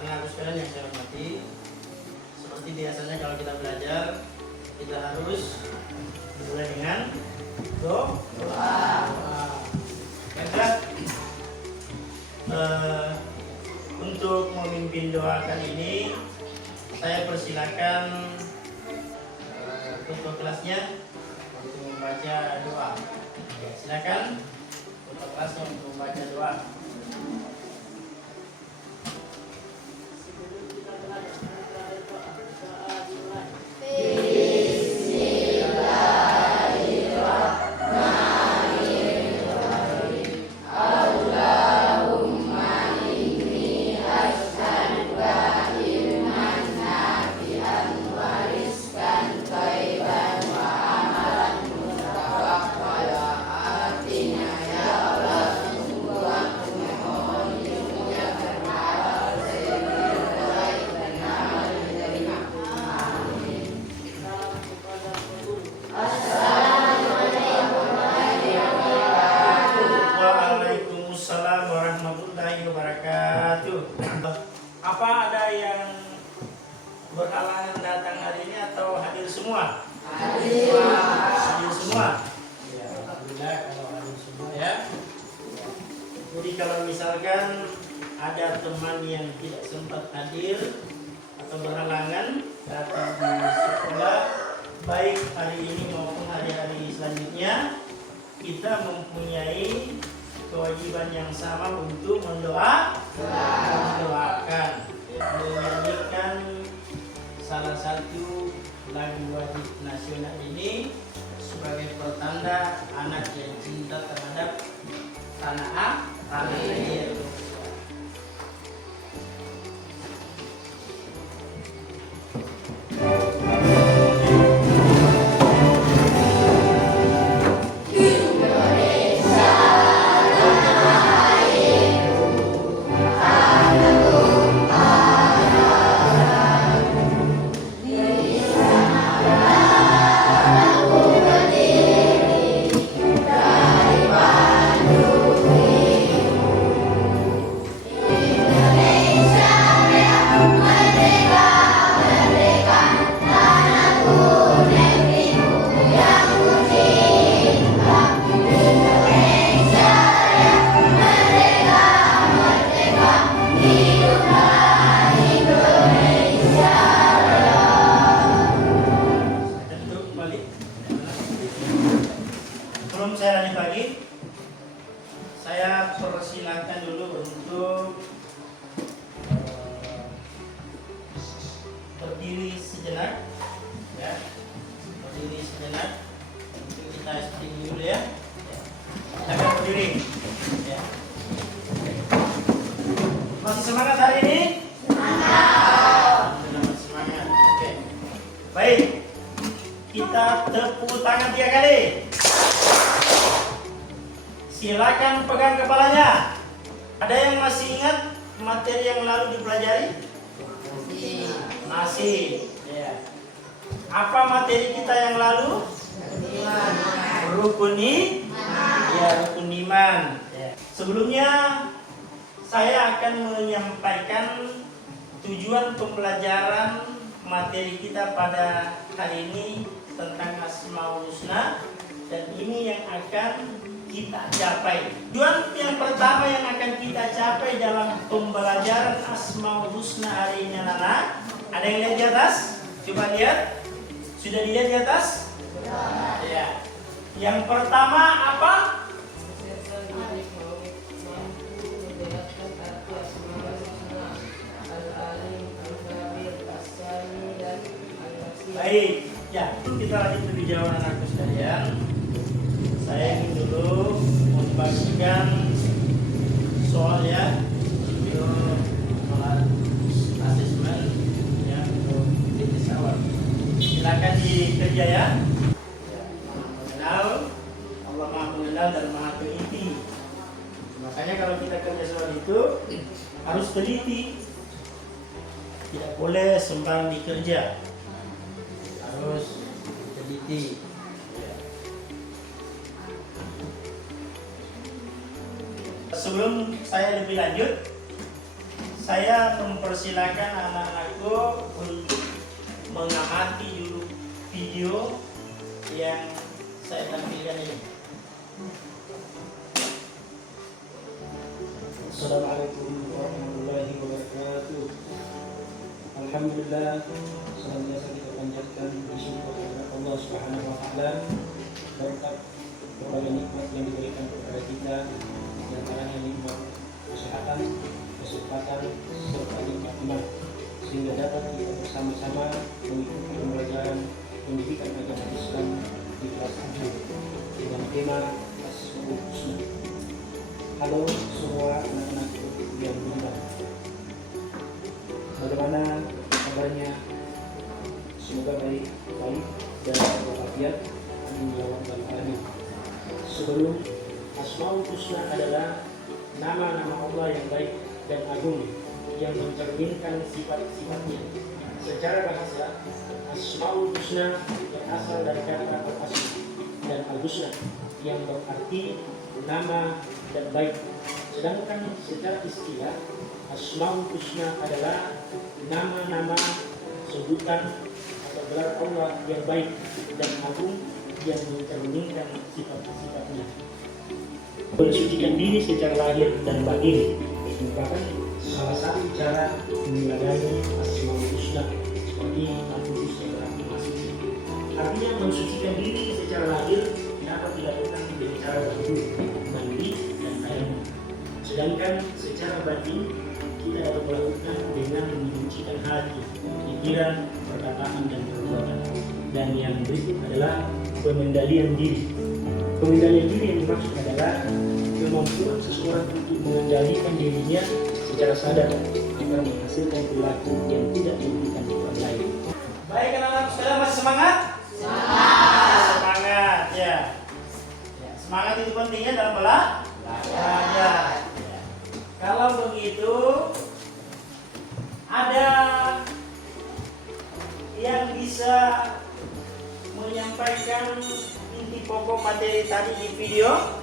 Anak-anak sekalian yang saya hormati, seperti biasanya kalau kita belajar, kita harus mulai dengan doa. Maka untuk memimpin doa kali ini, saya persilakan ketua kelasnya untuk membaca doa. Ya, silakan ketua kelasnya untuk membaca doa. Apa ada yang berhalangan datang hari ini atau hadir semua? Hadir semua. Ya, alhamdulillah kalau hadir semua ya. Jadi kalau misalkan ada teman yang tidak sempat hadir atau berhalangan datang di sekolah, baik hari ini maupun hari-hari selanjutnya, kita mempunyai kewajiban yang sama untuk mendoakan, menyanyikan salah satu lagu wajib nasional ini sebagai pertanda anak yang cinta terhadap tanah air. Sebelum saya lanjut lagi, saya persilakan dulu untuk berdiri sejenak, ya, berdiri sejenak. Untuk kita speaking dulu ya. Silakan berdiri. Ya. Masih semangat hari ini? Semangat. Masih semangat. Oke. Baik. Kita tepuk tangan 3 kali. Silakan pegang kepalanya. Ada yang masih ingat materi yang lalu dipelajari? Masih. Ya. Apa materi kita yang lalu? Rukun iman. Ya. Sebelumnya saya akan menyampaikan tujuan pembelajaran materi kita pada hari ini tentang Asmaul Husna, dan ini yang akan kita capai. Tujuan yang pertama yang akan kita capai dalam pembelajaran Asmaul Husna hari ini anak-anak, ada yang lihat di atas? Coba lihat. Sudah dilihat di atas? Ya. Yang pertama apa? Baik. Ya, kita lanjut lebih jauh anak-anakku sekalian. Saya ingin dulu membagikan soal ya, video soal asesmen yang untuk titis awal. Silakan dikerja ya. Mengenal, Allah Maha Mengenal dan Maha Teliti. Makanya kalau kita kerja soal itu harus teliti, tidak boleh sembarang dikerja, harus teliti. Sebelum saya lebih lanjut, saya mempersilahkan anak-anakku untuk mengamati dulu video yang saya tampilkan ini. Assalamualaikum warahmatullahi wabarakatuh. Alhamdulillah, senantiasa kita panjatkan bersyukur kepada Allah Subhanahu wa taala berkat berbagai nikmat yang diberikan kepada kita, di antaranya nikmat kesehatan, kesempatan, serta nikmat iman, sehingga dapat kita bersama-sama mengikuti pembelajaran pendidikan agama Islam di kelas 7 dengan tema Asmaul Husna. Halo semua anak-anakku yang beriman, bagaimana kabarnya? Semoga baik dan berbahagia. Amin ya rabbal alamin. Sebelum, Asmaul Husna adalah nama-nama Allah yang baik dan agung yang mencerminkan sifat-sifatnya. Secara bahasa, Asmaul Husna berasal dari kata al-asl dan al-husna yang berarti nama dan baik. Sedangkan secara istilah, Asmaul Husna adalah nama-nama, sebutan atau gelar Allah yang baik dan agung yang mencerminkan sifat-sifatnya. Mensucikan diri secara lahir dan batin merupakan salah satu cara menyadari Asmaul Husna, seperti al-Qudus yang berarti masuk. Artinya mensucikan diri secara lahir dapat dilakukan dengan cara berwudu, mandi, dan air. Sedangkan secara batin kita dapat melakukan dengan menyucikan hati, pikiran, perkataan, dan perbuatan. Dan yang berikut adalah pengendalian diri. Pengendalian diri yang dimaksud adalah kemampuan seseorang untuk mengendalikan dirinya secara sadar agar menghasilkan perilaku yang tidak merugikan orang lain. Baik anak-anak sekalian, masih semangat? Semangat ya. Semangat itu pentingnya dalam belajar. Kalau begitu, ada yang bisa menyampaikan inti pokok materi tadi di video?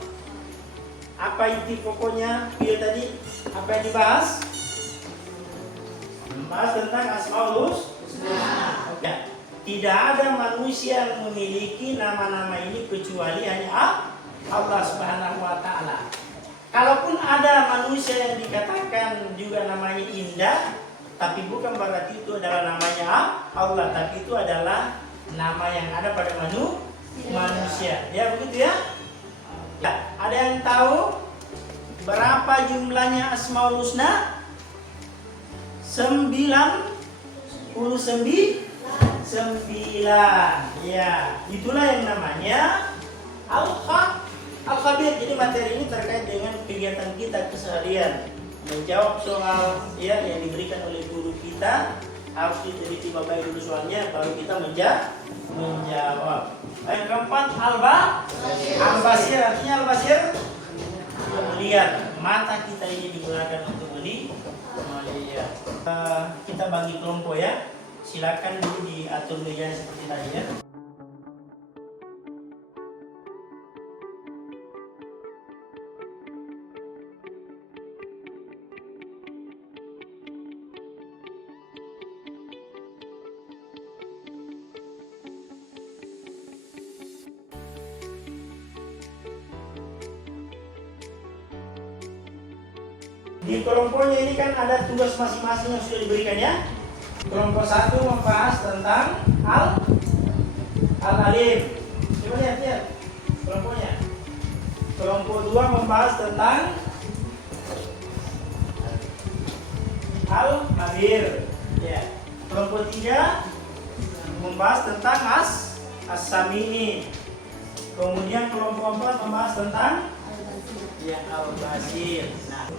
Apa inti pokoknya video tadi? Apa yang dibahas? Membahas tentang Asmaul Husna. Ya. Tidak ada manusia yang memiliki nama-nama ini kecuali hanya Allah Subhanahu wa taala. Kalaupun ada manusia yang dikatakan juga namanya indah, tapi bukan berarti itu adalah namanya Allah, tapi itu adalah nama yang ada pada manusia. Ya begitu ya? Ya, ada yang tahu berapa jumlahnya Asmaul Husna? 99. Ya, itulah yang namanya Al-Khabir. Jadi materi ini terkait dengan kegiatan kita keseharian, menjawab soal ya yang diberikan oleh guru kita. Harus diteliti baik dulu soalnya, baru kita menjawab. Yang keempat, Al-Basir. Artinya Al-Basir melihat. Mata kita ini digunakan untuk melihat. Kita bagi kelompok ya. Silakan dulu diatur meja seperti tadi ya. Di kelompoknya ini kan ada tugas masing-masing yang sudah diberikan ya. Kelompok 1 membahas tentang Al-Alif. Coba lihat kelompoknya. Kelompok 2 membahas tentang Al-Khabir. Ya. Kelompok 3 membahas tentang As-Sami'i. Kemudian kelompok 4 membahas tentang Al-Basir. Nah,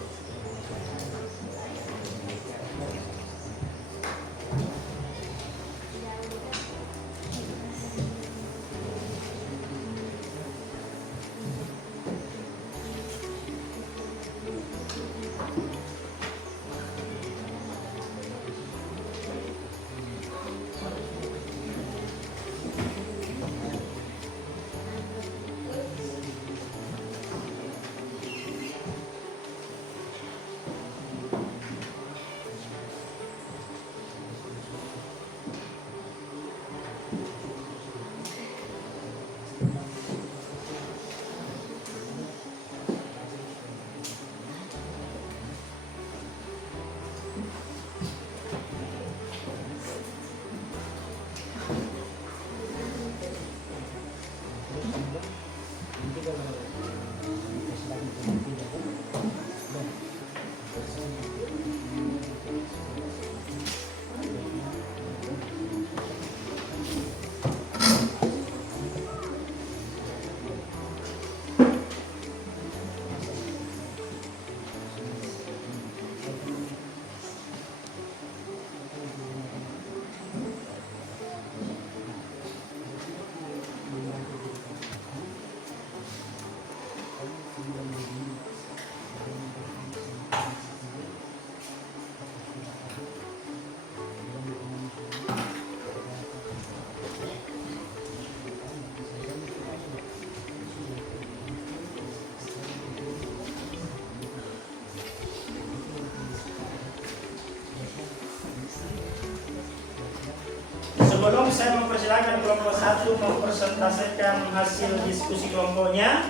Sebelum saya mempersilakan kelompok 1 mempresentasikan hasil diskusi kelompoknya,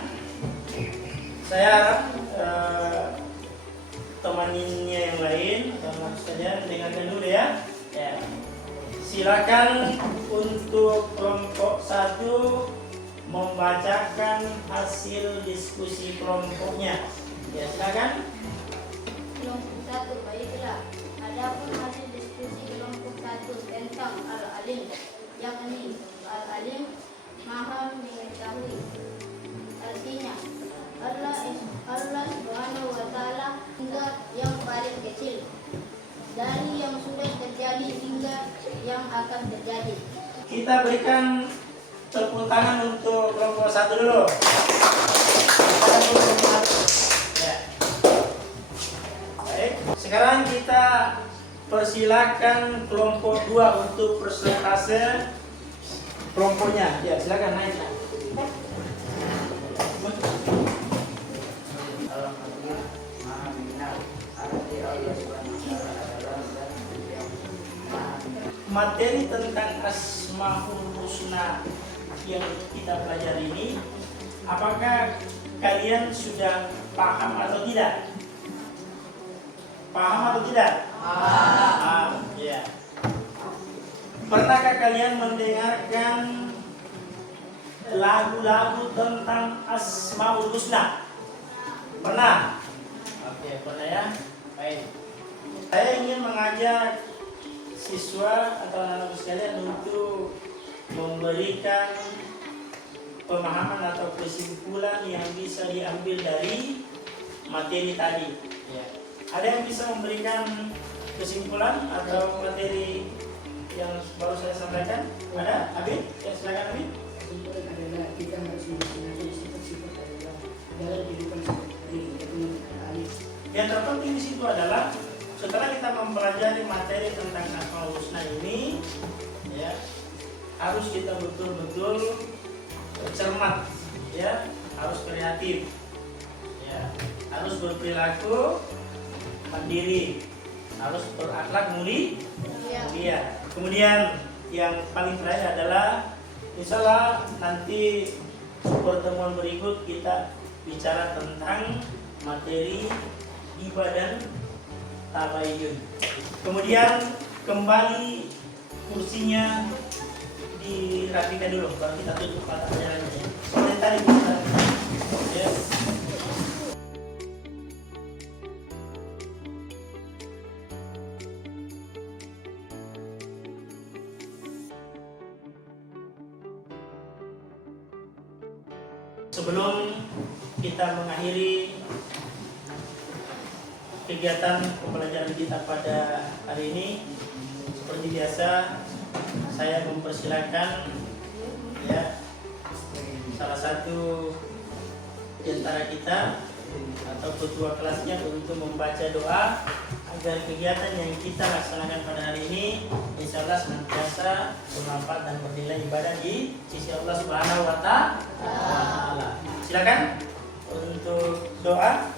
saya harap temannya yang lain atau saja dengarkan dulu ya. Silakan untuk kelompok 1 membacakan hasil diskusi kelompoknya. Ya, silakan. Kelompok 1, baiklah. Adapun hasil diskusi kelompok 1 tentang Al-Alim, yakni Al-Alim Maha mengetahui. Artinya Allah Subhanahu wa Ta'ala hingga yang paling kecil, dari yang sudah terjadi hingga yang akan terjadi. Kita berikan tepuk tangan untuk kelompok 1 dulu. Ya. Baik, sekarang kita persilakan kelompok 2 untuk presentase kelompoknya. Ya, silakan naik. Materi tentang Asmaul Husna yang kita pelajari ini, apakah kalian sudah paham atau tidak? Paham atau tidak? Paham. Ya. Pernahkah kalian mendengarkan lagu-lagu tentang Asmaul Husna? Pernah? Oke, pernah ya? Baik. Saya ingin mengajak siswa atau anak-anak sekalian untuk memberikan pemahaman atau kesimpulan yang bisa diambil dari materi tadi. Ya. Ada yang bisa memberikan kesimpulan atau materi yang baru saya sampaikan? Ada? Abid? Ya, silakan Abid. Kesimpulan adalah kita harus menggunakan sifat-sifat adalah dalam kehidupan sehari-hari. Yang terpenting di situ adalah setelah kita mempelajari materi tentang Asmaul Husna ini, ya, harus kita betul-betul cermat, ya, harus kreatif, ya, harus berperilaku mandiri, harus berakhlak mulia. Kemudian yang paling terakhir adalah, insya Allah nanti pertemuan berikut kita bicara tentang materi ibadah tabayyun. Kemudian kembali kursinya dirapikan dulu, baru kita tutup mata pelajarannya. Seperti tadi kita, ya. Sebelum kita mengakhiri kegiatan pembelajaran kita pada hari ini, seperti biasa saya mempersilakan, ya, salah satu di antara kita atau ketua kelasnya untuk membaca doa agar kegiatan yang kita laksanakan pada hari ini insya Allah senantiasa bermanfaat dan bernilai ibadah di sisi Allah Subhanahu wa Ta'ala. Silakan untuk doa.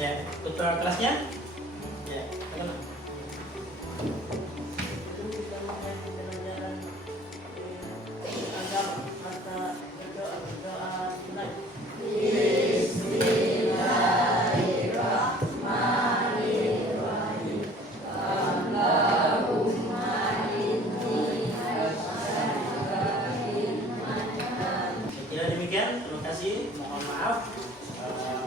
Ya, ketua kelasnya. Ya, Kira demikian, terima kasih. Mohon maaf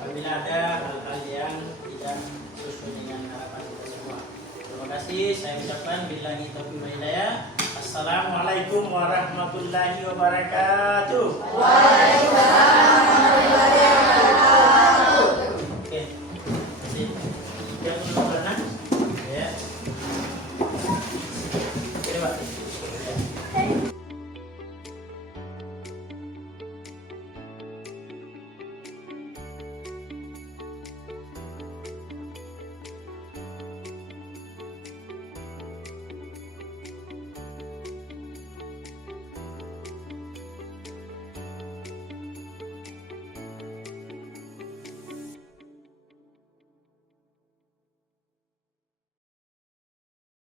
apabila ada hal-hal yang tidak sesuai dengan harapan kita semua. Terima kasih. Saya ucapkan billahi taufiq wal hidayah. Assalamualaikum warahmatullahi wabarakatuh. Waalaikumsalam warahmatullahi wabarakatuh.